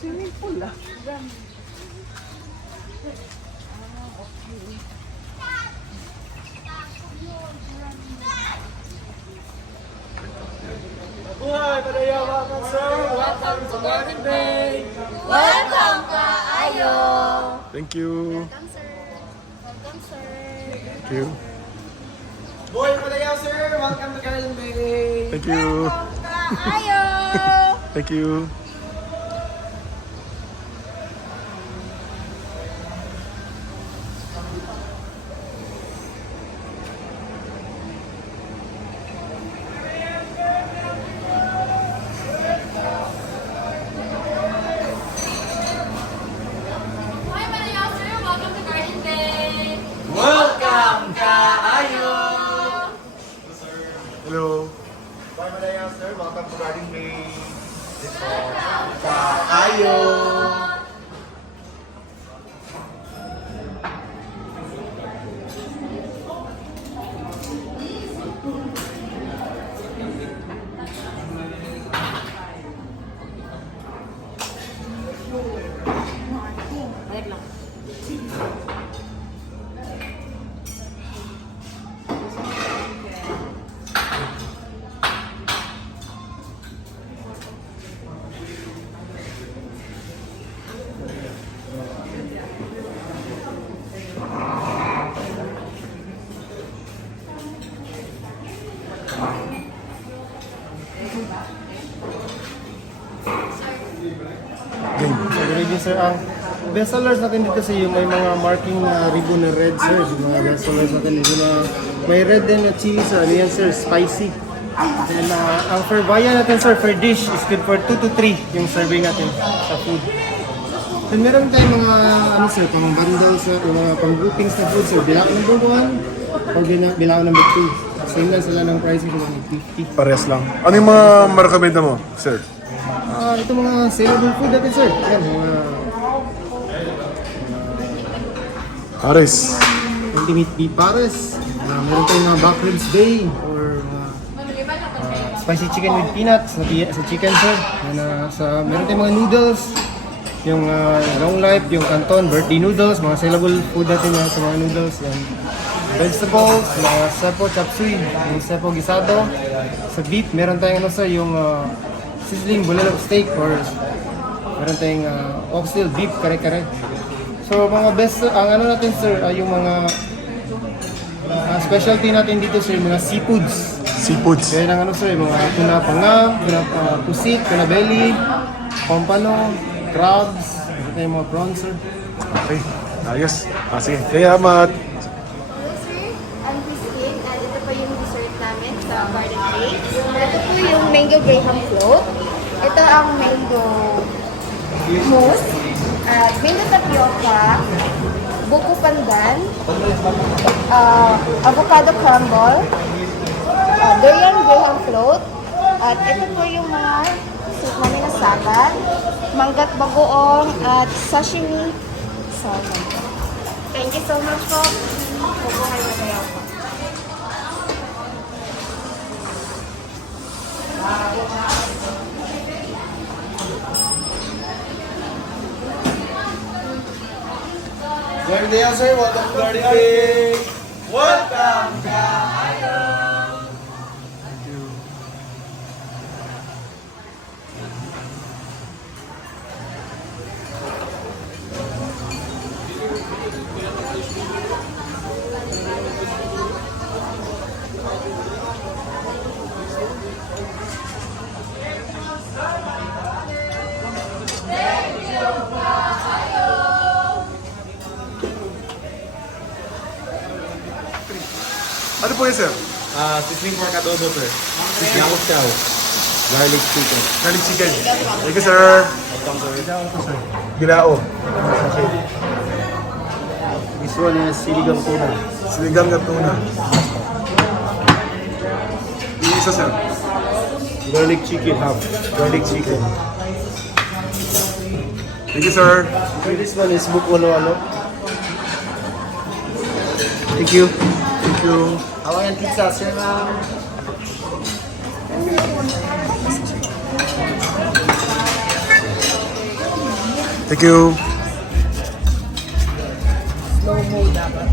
Swimming pool ah. Buhay! Padayawa ka, sir! Welcome to Garden Bay! Welcome ka, ayo! Thank you. Welcome, sir. Welcome, sir. Thank you. Buhay Padayaw, sir! Welcome to Garden Bay! Thank you. Welcome ka, ayo! Thank you. Hi, Padayaw, sir. Welcome to Garden Bay. Welcome ka, ayo! Hello. Buhay Padayaw, sir! Welcome to Garden Bay! Ayo! Ready sir, ang best sellers natin dito sa yung may mga marking na ribbon na red sir. Yung mga best sellers natin dito na may red din na chili sir. Ano yan sir? Spicy. Then ang for bayan natin sir, for dish is good for 2 to 3 yung serving natin sa food. Then meron tayong mga ano sir, pang bundle sir, yung mga pang groupings na food sir. Bilang number 1 or bilang number 2. Same lang sila ng pricing sila ng 50. Parehas lang. Ano yung mga marekomenda mo, sir? Ito mga saleable food natin sir. Yan, mga Pares. Ultimate beef pares. Meron tayong mga back ribs day or spicy chicken with peanuts sa chicken sir. Meron tayong mga noodles. Yung long life, yung canton, birthday noodles, mga saleable food natin sa mga noodles. Yan. Vegetables, mga sepo chop suey, yung sepo gisado. Sa beef, meron tayong ano sir, yung sizzling bulalo steak or meron tayong oxtail beef kare-kare. So mga best, ang ano natin sir, ay yung mga specialty natin dito sir, mga seafoods. Seafoods. Kaya ng ano sir, mga tuna pangam, tuna pusit, tuna belly, pompano, crabs, ito yung mga prawns sir. Okay. Ayos. Sige. Kaya mat. Hello, sir. I'm Christine. And ito po yung dessert namin sa Garden Bay. Ito po yung mango graham float. Ito ang mango mousse. Mango tapioca. Buko pandan. Avocado crumble. Durian graham float. At ito po yung mga soup namin na salad. Manggat bagoong at sashimi salmon. Thank you so much po. Mabuhay na kayo po. Garden Bay, sir! Welcome to Garden Bay! Welcome ka, ayo! Ano po yun, sir? Sizzling pork adobo, sir. Yamuk chow. Garlic chicken. Garlic chicken. Thank you, sir. Welcome, sir. Gilao. This one is siligang tuna. Sinigang na tuna. Yung isa, sir. Garlic chicken half. Garlic chicken. Thank you, sir. Okay, this one is book ano. Thank you. Thank you. Hawaiian pizza, sir. Thank you. Slow-mo dapat.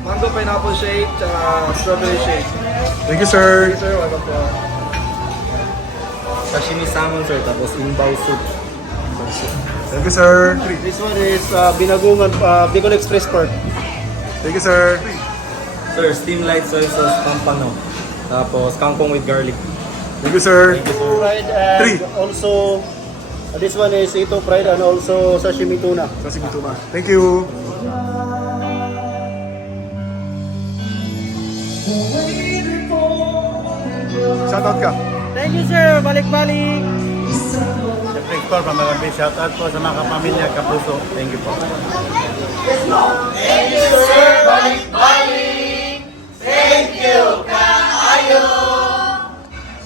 Mango pineapple shake, tsaka strawberry shake. Thank you, sir. Sir, welcome po. Sashimi salmon, sir, tapos imbaw soup. Thank you, sir. This one is Binagungan Bicol Express Park. Thank you, sir. Sir, steam light soy sauce pampano. Tapos kangkong with garlic. Thank you, sir. Fried and Three. also this one is ito fried and also sashimi tuna. Sashimi tuna. Thank you. Shoutout ka. Thank you sir, balik-balik. Siyempre Explore, pamagabit shoutout po sa mga kapamilya, kapuso. Thank you po.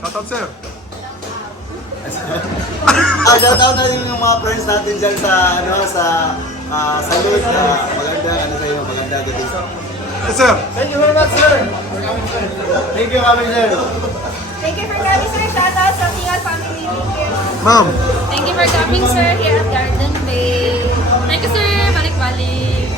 Shoutout, sir. Shoutout na rin yung mga friends natin dyan sa salud. Maganda, sa iyo, maganda gabi. Yes, sir. Thank you very much sir. Thank you kami sir. Thank you for coming, sir. Shoutout sa Tingal family. Thank you. Ma'am. Thank you for coming, sir, here at Garden Bay. Thank you, sir. Balik-balik.